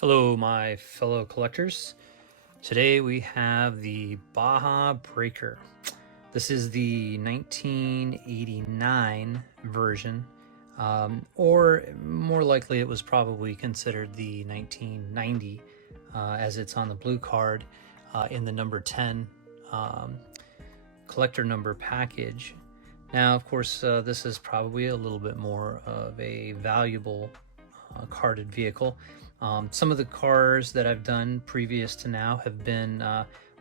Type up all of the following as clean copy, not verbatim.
Hello, my fellow collectors. Today we have the Baja Breaker. This is the 1989 version, or more likely it was probably considered the 1990, as it's on the blue card in the number 10 collector number package. Now, of course, this is probably a little bit more of a valuable carded vehicle. Some of the cars that I've done previous to now have been,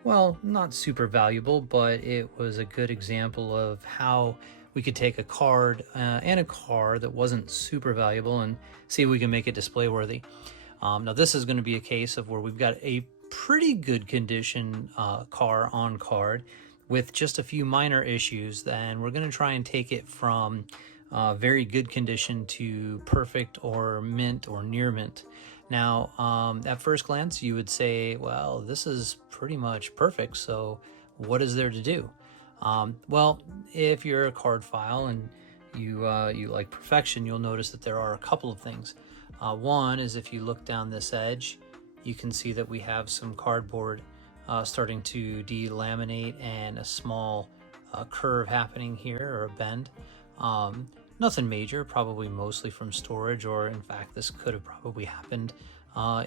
well, not super valuable, but it was a good example of how we could take a card and a car that wasn't super valuable and see if we can make it display worthy. Now, this is going to be a case of where we've got a pretty good condition car on card with just a few minor issues. Then we're going to try and take it from very good condition to perfect or mint or near mint. Now, at first glance, you would say, well, this is pretty much perfect, so what is there to do? Well, if you're a card file and you like perfection, you'll notice that there are a couple of things. One is if you look down this edge, you can see that we have some cardboard starting to delaminate and a small curve happening here, or a bend. Nothing major, probably mostly from storage, or in fact this could have probably happened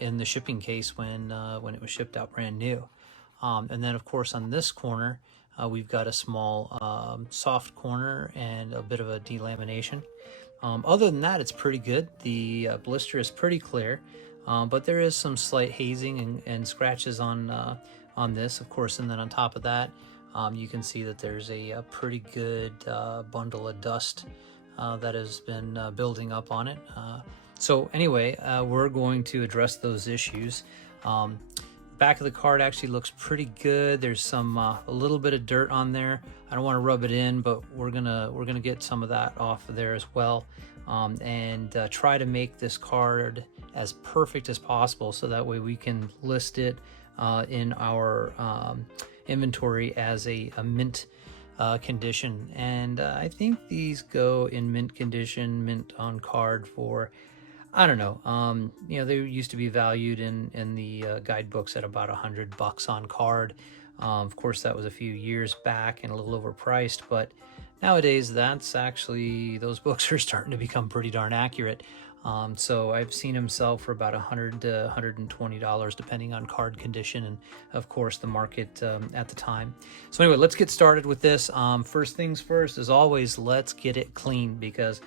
in the shipping case when it was shipped out brand new. And then of course on this corner we've got a small soft corner and a bit of a delamination. Other than that, it's pretty good. The blister is pretty clear, but there is some slight hazing and scratches on this, of course. And then on top of that, you can see that there's a pretty good bundle of dust that has been building up on it. So anyway, we're going to address those issues. Back of the card actually looks pretty good. There's some a little bit of dirt on there. I don't want to rub it in, but we're gonna get some of that off of there as well, and try to make this card as perfect as possible, so that way we can list it in our inventory as a mint condition. And I think these go in mint condition, mint on card, for, I don't know, they used to be valued in the guidebooks at about $100 on card. Of course, that was a few years back and a little overpriced, but nowadays those books are starting to become pretty darn accurate. So I've seen them sell for about $100 to $120, depending on card condition and, of course, the market at the time. So anyway, let's get started with this. First things first, as always, let's get it clean, because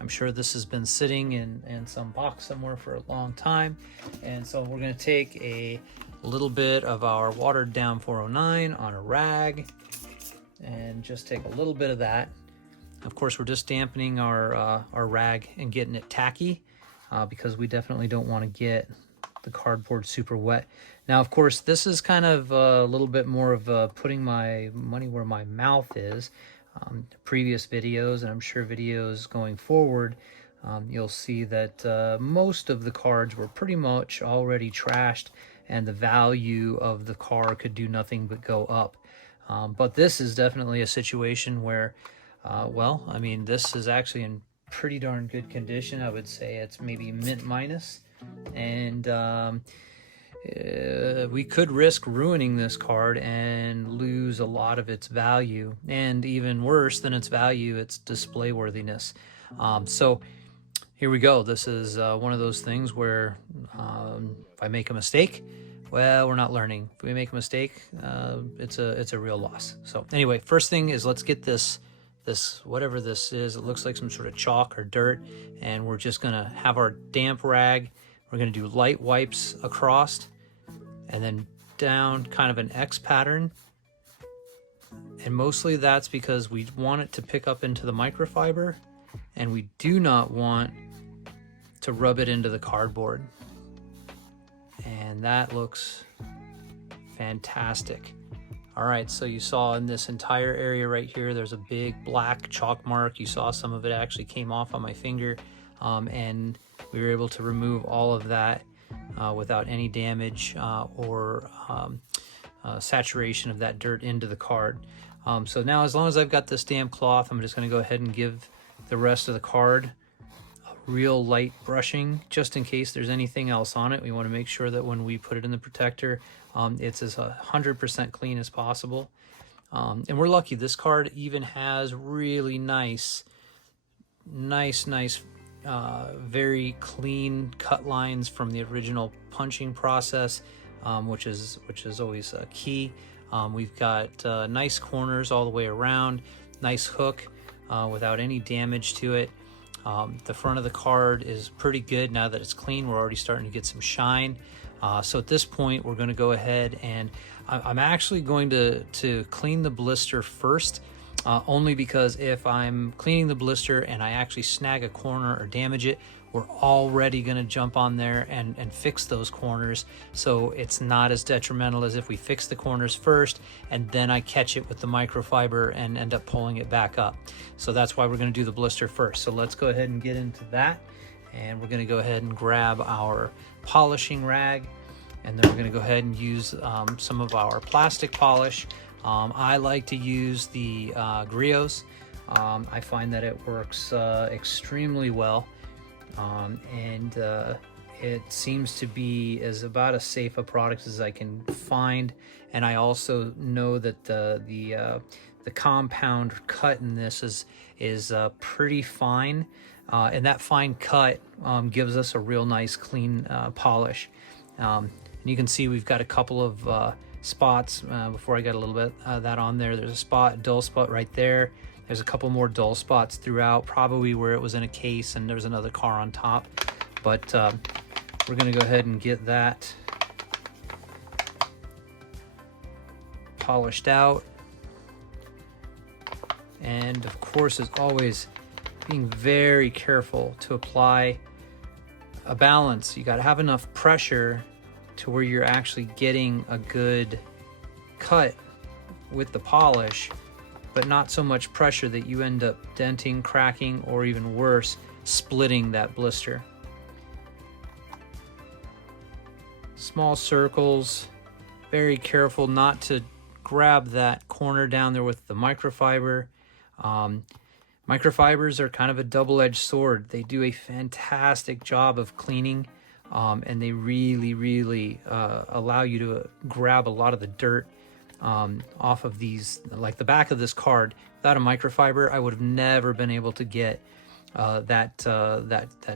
I'm sure this has been sitting in some box somewhere for a long time. And so we're going to take a little bit of our watered down 409 on a rag and just take a little bit of that. Of course, we're just dampening our rag and getting it tacky, because we definitely don't want to get the cardboard super wet. Now, of course, this is kind of a little bit more of putting my money where my mouth is. Previous videos, and I'm sure videos going forward, you'll see that most of the cards were pretty much already trashed, and the value of the car could do nothing but go up. But this is definitely a situation where, well, I mean, this is actually in pretty darn good condition. I would say it's maybe mint minus, and we could risk ruining this card and lose a lot of its value, and even worse than its value, its display worthiness. So here we go. This is one of those things where if I make a mistake, well, we're not learning. If we make a mistake, it's a real loss. So anyway, first thing is, let's get this whatever this is. It looks like some sort of chalk or dirt, and we're just gonna have our damp rag. We're gonna do light wipes across, and then down kind of an X pattern. And mostly that's because we want it to pick up into the microfiber, and we do not want to rub it into the cardboard. And that looks fantastic. All right, so you saw in this entire area right here, there's a big black chalk mark. You saw some of it actually came off on my finger, and we were able to remove all of that without any damage or saturation of that dirt into the card. So now, as long as I've got this damp cloth, I'm just going to go ahead and give the rest of the card a real light brushing just in case there's anything else on it. We want to make sure that when we put it in the protector, it's as 100% clean as possible. And we're lucky, this card even has really nice, very clean cut lines from the original punching process, which is always key. We've got nice corners all the way around, nice hook without any damage to it. The front of the card is pretty good now that it's clean. We're already starting to get some shine. So at this point, we're going to go ahead and I'm actually going to clean the blister first, only because if I'm cleaning the blister and I actually snag a corner or damage it, we're already going to jump on there and fix those corners. So it's not as detrimental as if we fix the corners first and then I catch it with the microfiber and end up pulling it back up. So that's why we're going to do the blister first. So let's go ahead and get into that. And we're going to go ahead and grab our polishing rag, and then we're going to go ahead and use some of our plastic polish. I like to use the Griots. I find that it works extremely well. And it seems to be about as safe a product as I can find. And I also know that the compound cut in this is pretty fine, and that fine cut gives us a real nice clean polish. And you can see we've got a couple of spots. Before I got a little bit of that on there, there's a dull spot right there. There's a couple more dull spots throughout, probably where it was in a case and there's another car on top. But we're going to go ahead and get that polished out. And of course, as always, being very careful to apply a balance. You got to have enough pressure to where you're actually getting a good cut with the polish, but not so much pressure that you end up denting, cracking, or even worse, splitting that blister. Small circles, very careful not to grab that corner down there with the microfiber. Microfibers are kind of a double-edged sword. They do a fantastic job of cleaning, and they really allow you to grab a lot of the dirt off of these, like the back of this card. Without a microfiber, I would have never been able to get that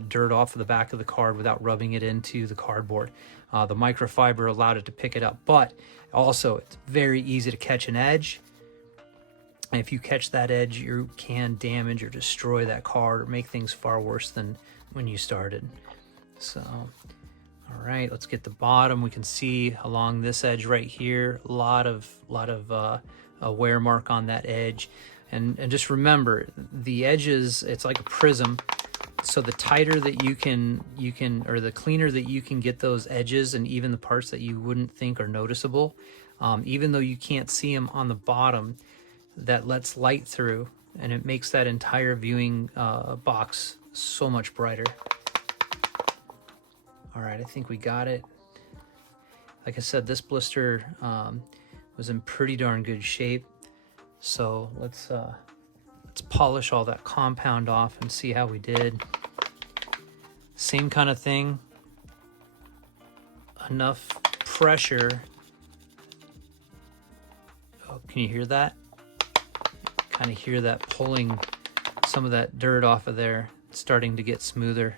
dirt off of the back of the card without rubbing it into the cardboard. The microfiber allowed it to pick it up, but also it's very easy to catch an edge. And if you catch that edge, you can damage or destroy that card or make things far worse than when you started. So, all right, let's get the bottom. We can see along this edge right here, a lot of a wear mark on that edge. And just remember, the edges, it's like a prism. So the tighter that you can, or the cleaner that you can get those edges and even the parts that you wouldn't think are noticeable, even though you can't see them on the bottom, that lets light through and it makes that entire viewing box so much brighter. All right, I think we got it. Like I said, this blister was in pretty darn good shape. So let's polish all that compound off and see how we did. Same kind of thing. Enough pressure. Oh, can you hear that? Kind of hear that pulling some of that dirt off of there. It's starting to get smoother.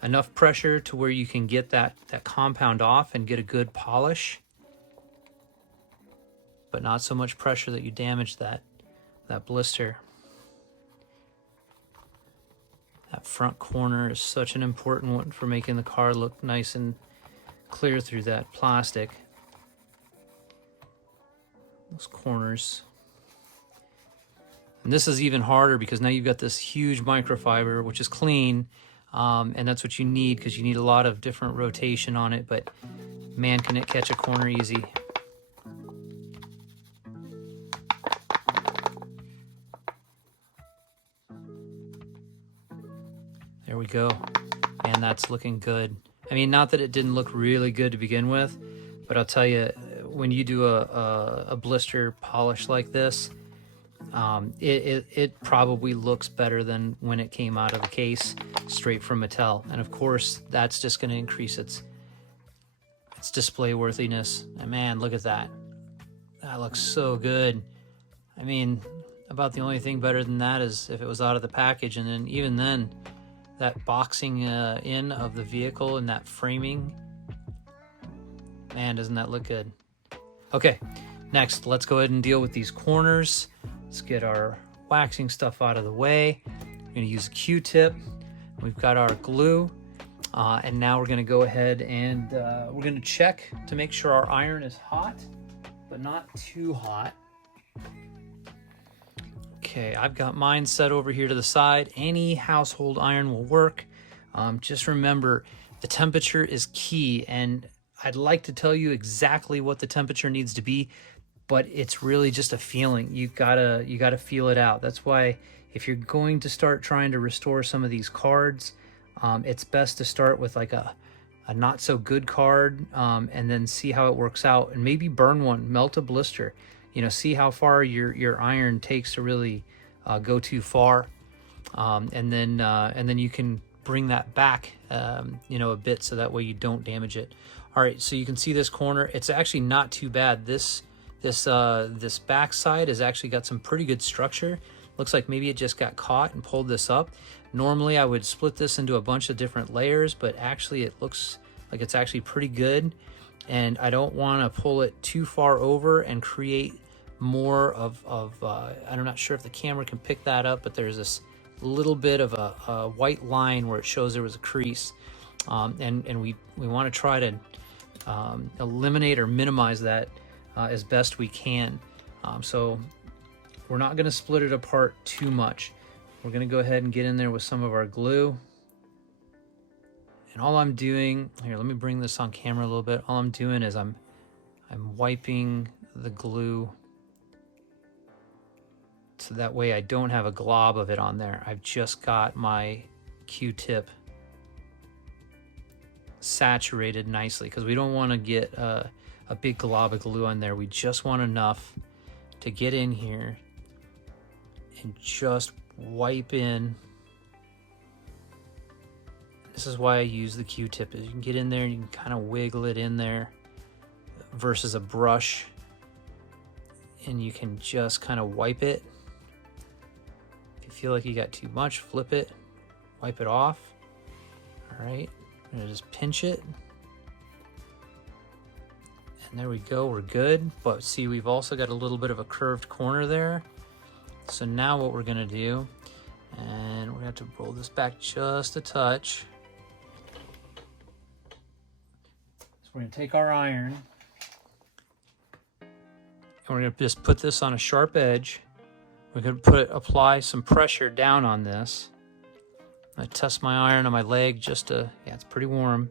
Enough pressure to where you can get that compound off and get a good polish, but not so much pressure that you damage that blister. That front corner is such an important one for making the car look nice and clear through that plastic. Those corners. And this is even harder because now you've got this huge microfiber, which is clean, and that's what you need because you need a lot of different rotation on it, but man, can it catch a corner easy. There we go. And that's looking good. I mean, not that it didn't look really good to begin with, but I'll tell you, when you do a blister polish like this, It probably looks better than when it came out of the case straight from Mattel. And of course, that's just going to increase its display worthiness. And man, look at that. That looks so good. I mean, about the only thing better than that is if it was out of the package. And then even then, that boxing in of the vehicle and that framing, man, doesn't that look good? Okay, next, let's go ahead and deal with these corners. Let's get our waxing stuff out of the way. We're going to use a Q-tip. We've got our glue. And now we're going to go ahead and we're going to check to make sure our iron is hot, but not too hot. Okay, I've got mine set over here to the side. Any household iron will work. Just remember, the temperature is key, and I'd like to tell you exactly what the temperature needs to be, but it's really just a feeling. You gotta feel it out. That's why if you're going to start trying to restore some of these cards, it's best to start with like a not so good card, and then see how it works out, and maybe burn one, melt a blister, you know, see how far your iron takes to really go too far, and then you can bring that back, you know, a bit, so that way you don't damage it. All right, so you can see this corner. It's actually not too bad. This back side has actually got some pretty good structure. Looks like maybe it just got caught and pulled this up. Normally I would split this into a bunch of different layers, but actually it looks like it's actually pretty good. And I don't want to pull it too far over and create more of I'm not sure if the camera can pick that up, but there's this little bit of a white line where it shows there was a crease. And we want to try to eliminate or minimize that as best we can. So we're not going to split it apart too much. We're going to go ahead and get in there with some of our glue. And all I'm doing here, let me bring this on camera a little bit. All I'm doing is I'm wiping the glue, so that way I don't have a glob of it on there. I've just got my Q-tip saturated nicely, because we don't want to get a big glob of glue on there. We just want enough to get in here and just wipe in. This is why I use the Q-tip, is you can get in there and you can kind of wiggle it in there versus a brush, and you can just kind of wipe it. If you feel like you got too much, flip it, wipe it off. All right, I'm gonna just pinch it. And there we go, we're good. But see, we've also got a little bit of a curved corner there. So now what we're gonna do, and we're gonna have to roll this back just a touch. So we're gonna take our iron, and we're gonna just put this on a sharp edge. We're gonna apply some pressure down on this. I test my iron on my leg just to, yeah, it's pretty warm.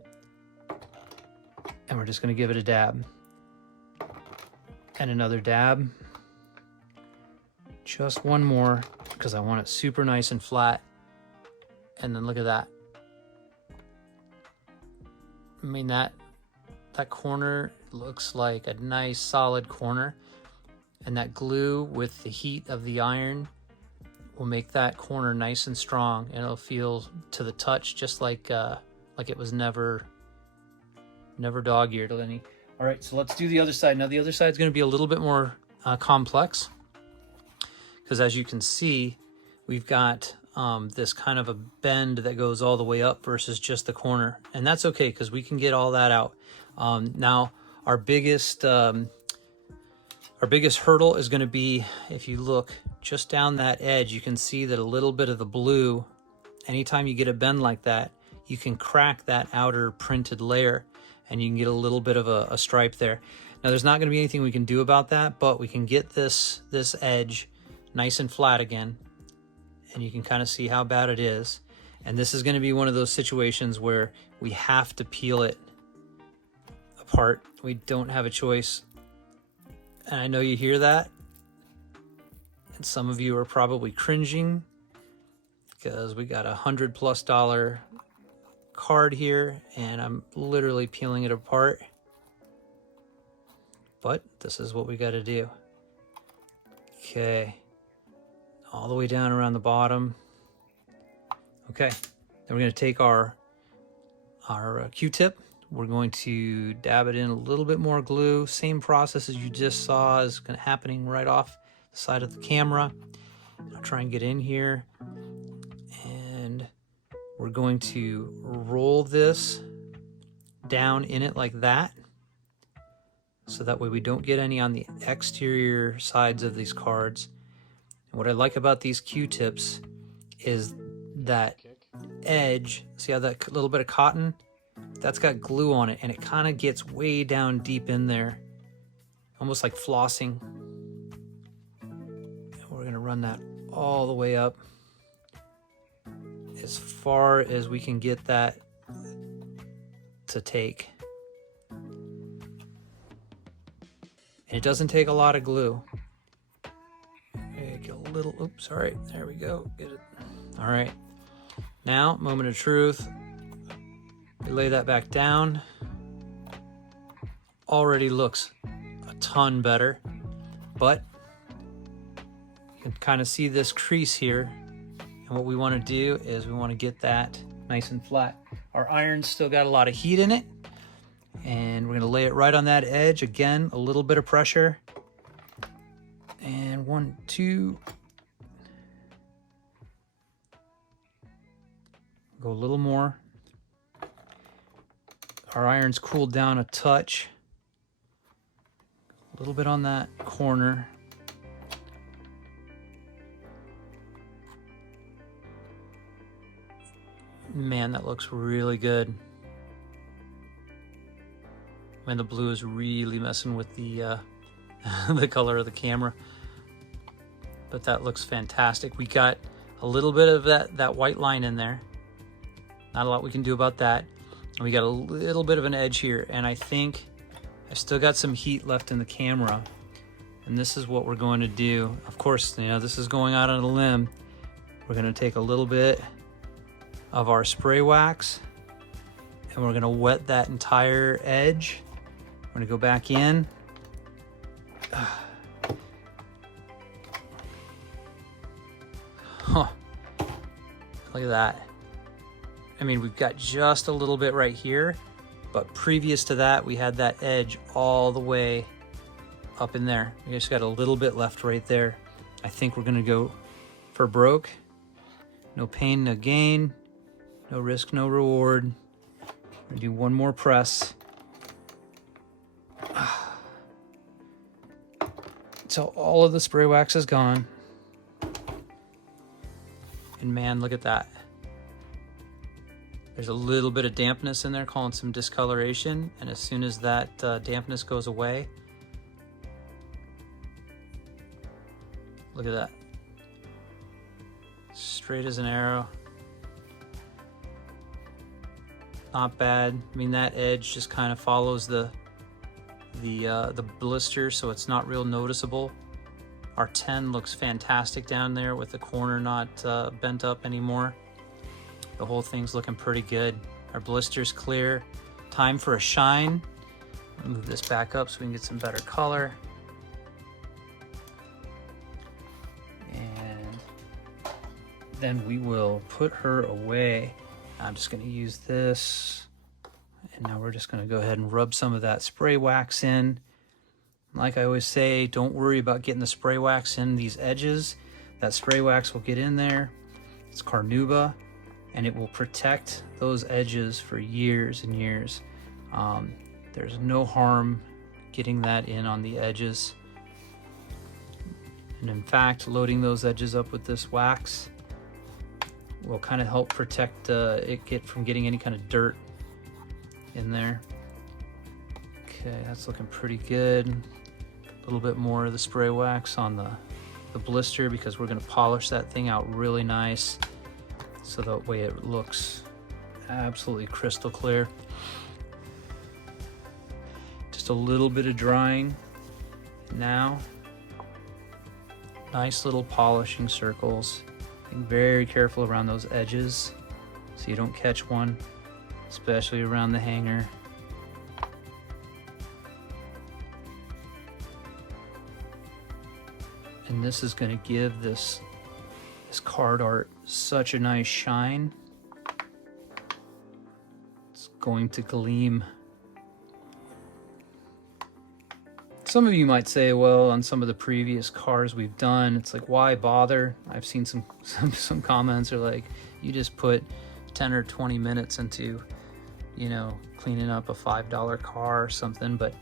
And we're just gonna give it a dab. And another dab. Just one more, because I want it super nice and flat. And then look at that. I mean, that corner looks like a nice solid corner. And that glue with the heat of the iron will make that corner nice and strong, and it'll feel to the touch just like it was never dog-eared any. All right, so let's do the other side. Now the other side is going to be a little bit more complex, because as you can see, we've got this kind of a bend that goes all the way up versus just the corner, and that's okay because we can get all that out. Now our biggest hurdle is going to be, if you look just down that edge, you can see that a little bit of the blue, anytime you get a bend like that, you can crack that outer printed layer and you can get a little bit of a stripe there. Now there's not going to be anything we can do about that, but we can get this edge nice and flat again, and you can kind of see how bad it is. And this is going to be one of those situations where we have to peel it apart. We don't have a choice. And I know you hear that, and some of you are probably cringing because we got $100+ card here and I'm literally peeling it apart. But this is what we got to do. Okay, all the way down around the bottom. Okay, then we're going to take our Q-tip. We're going to dab it in a little bit more glue. Same process as you just saw is happening right off the side of the camera. I'll try and get in here, and we're going to roll this down in it like that, so that way we don't get any on the exterior sides of these cards. And what I like about these Q-tips is that edge. See how that little bit of cotton? That's got glue on it, and it kind of gets way down deep in there, almost like flossing. And we're going to run that all the way up as far as we can get that to take. And it doesn't take a lot of glue. Get a little, oops, sorry, there we go, get it. All right, now, moment of truth. We lay that back down. Already looks a ton better, but you can kind of see this crease here. And what we want to do is we want to get that nice and flat. Our iron's still got a lot of heat in it, and we're going to lay it right on that edge. Again, a little bit of pressure. And 1, 2. Go a little more. Our iron's cooled down a touch. A little bit on that corner. Man, that looks really good. Man, the blue is really messing with the the color of the camera. But that looks fantastic. We got a little bit of that white line in there. Not a lot we can do about that. And we got a little bit of an edge here, and I think I still got some heat left in the camera. And this is what we're going to do. Of course, you know, this is going out on a limb. We're going to take a little bit of our spray wax, and we're going to wet that entire edge. We're going to go back in. Huh. Look at that. I mean, we've got just a little bit right here, but previous to that, we had that edge all the way up in there. We just got a little bit left right there. I think we're gonna go for broke. No pain, no gain. No risk, no reward. We're gonna do one more press. So all of the spray wax is gone. And man, look at that. There's a little bit of dampness in there, calling some discoloration. And as soon as that dampness goes away, look at that. Straight as an arrow. Not bad. I mean, that edge just kind of follows the blister, so it's not real noticeable. Our 10 looks fantastic down there with the corner not bent up anymore. The whole thing's looking pretty good. Our blister's clear. Time for a shine. Move this back up so we can get some better color. And then we will put her away. I'm just going to use this. And now we're just going to go ahead and rub some of that spray wax in. Like I always say, don't worry about getting the spray wax in these edges. That spray wax will get in there. It's carnauba, and it will protect those edges for years and years. There's no harm getting that in on the edges. And in fact, loading those edges up with this wax will kind of help protect it from getting any kind of dirt in there. Okay, that's looking pretty good. A little bit more of the spray wax on the blister, because we're going to polish that thing out really nice, so that way it looks absolutely crystal clear. Just a little bit of drying now. Nice little polishing circles. Being very careful around those edges so you don't catch one, especially around the hanger. And this is going to give this This card art, such a nice shine. It's going to gleam. Some of you might say, well, on some of the previous cars we've done, it's like, why bother? I've seen some comments are like, you just put 10 or 20 minutes into, you know, cleaning up a $5 car or something. But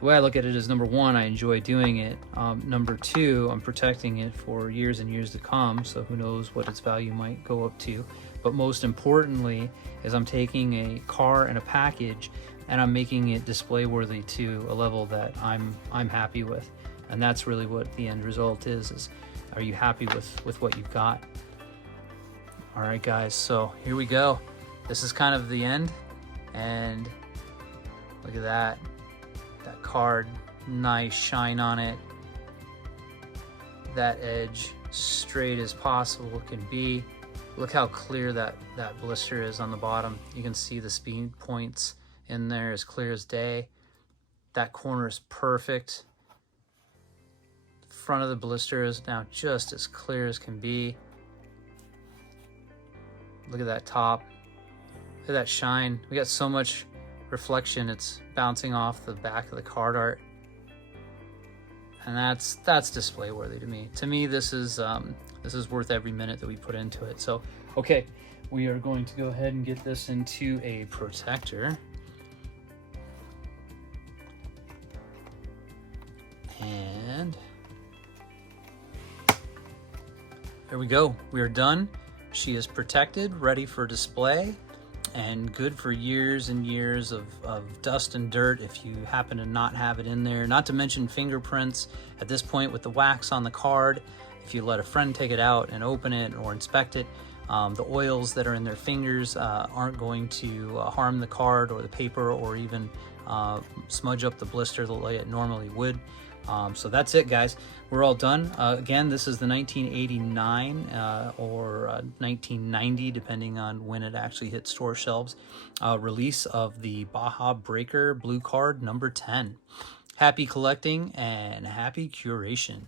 the way I look at it is, number one, I enjoy doing it. Number two, I'm protecting it for years and years to come. So who knows what its value might go up to. But most importantly is I'm taking a car and a package and I'm making it display worthy to a level that I'm happy with. And that's really what the end result is are you happy with what you've got? All right, guys, so here we go. This is kind of the end, and look at that card, nice shine on it. That edge straight as possible can be. Look how clear that blister is on the bottom. You can see the speed points in there as clear as day. That corner is perfect. The front of the blister is now just as clear as can be. Look at that top. Look at that shine. We got so much reflection, it's bouncing off the back of the card art. And that's display worthy to me. To me, this is worth every minute that we put into it. So, okay, we are going to go ahead and get this into a protector. And there we go. We are done. She is protected, ready for display, and good for years and years of dust and dirt if you happen to not have it in there. Not to mention fingerprints. At this point, with the wax on the card, if you let a friend take it out and open it or inspect it, the oils that are in their fingers aren't going to harm the card or the paper or even smudge up the blister the way it normally would. So that's it, guys. We're all done. Again, this is the 1989 or 1990, depending on when it actually hit store shelves, release of the Baja Breaker Blue Card number 10. Happy collecting and happy curation.